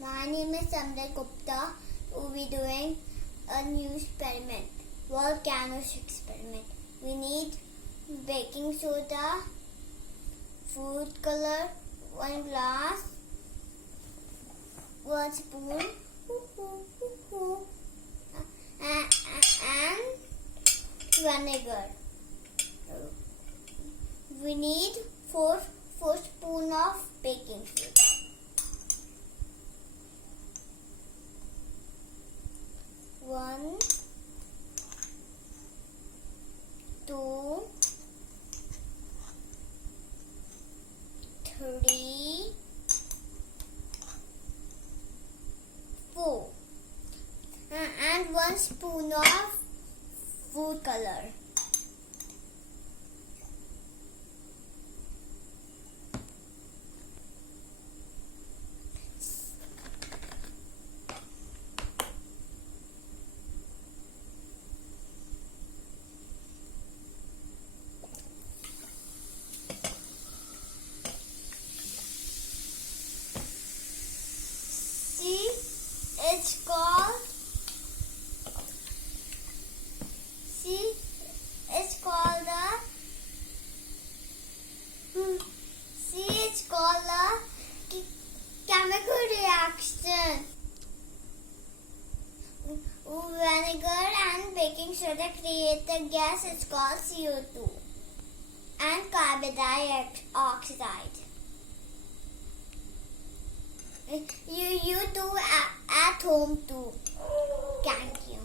My name is Samray Gupta. We'll be doing a new experiment, Volcano Experiment. We need baking soda, food color, 1 glass, 1 spoon, and vinegar. We need 4 spoons of baking soda. 1, 2, 3, 4, and 1 spoon of food color. See, it's called a chemical reaction. Vinegar and baking soda create a gas. It's called CO2 and carbon dioxide. You do at home too. Thank you.